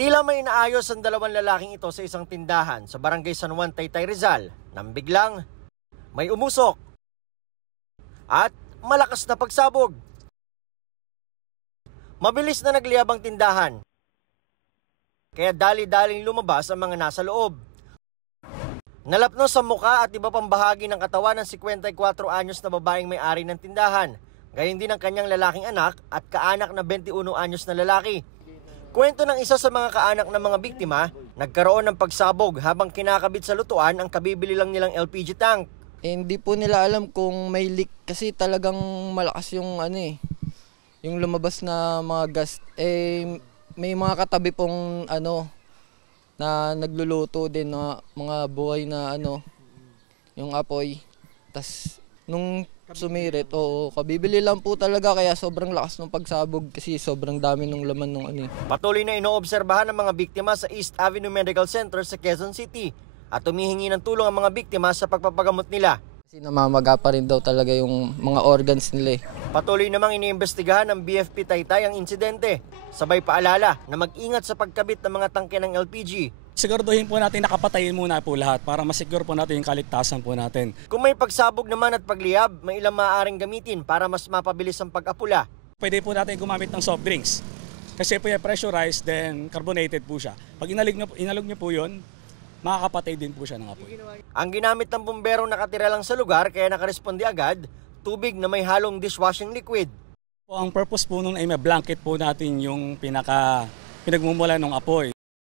Tila may inaayos ang dalawang lalaking ito sa isang tindahan sa Barangay San Juan, Taytay, Rizal nang biglang may umusok at malakas na pagsabog. Mabilis na nagliyab ang tindahan, kaya dali-daling lumabas ang mga nasa loob. Nalapno sa muka at iba pang bahagi ng katawan ng 54 anyos na babaeng may-ari ng tindahan, gayon din ang kanyang lalaking anak at kaanak na 21 anyos na lalaki. Kwento ng isa sa mga kaanak ng mga biktima, nagkaroon ng pagsabog habang kinakabit sa lutuan ang kabibili lang nilang LPG tank. Hindi po nila alam kung may leak kasi talagang malakas yung yung lumabas na mga gas. May mga katabi pong na nagluluto din na mga buhay na yung apoy. Tas nung sumirit, kabibili lang po talaga kaya sobrang lakas ng pagsabog kasi sobrang dami ng laman ng Patuloy na inoobserbahan ng mga biktima sa East Avenue Medical Center sa Quezon City at humihingi ng tulong ang mga biktima sa pagpapagamot nila. Kasi namamaga pa rin daw talaga yung mga organs nila. Patuloy namang iniimbestigahan ng BFP Taytay ang insidente. Sabay paalala na mag-ingat sa pagkabit ng mga tangke ng LPG. Siguraduhin po natin nakapatayin muna po lahat para masiguro po natin yung kaligtasan po natin. Kung may pagsabog naman at pagliyab, may ilang maaaring gamitin para mas mapabilis ang pag-apula. Pwede po natin gumamit ng soft drinks. Kasi po yung pressurized, then carbonated po siya. Pag inalog nyo po yun, makakapatay din po siya ng apoy. Ang ginamit ng bumberong nakatira lang sa lugar kaya nakaresponde agad, tubig na may halong dishwashing liquid. Ang purpose po nun ay may blanket po natin yung pinagmumula ng apoy.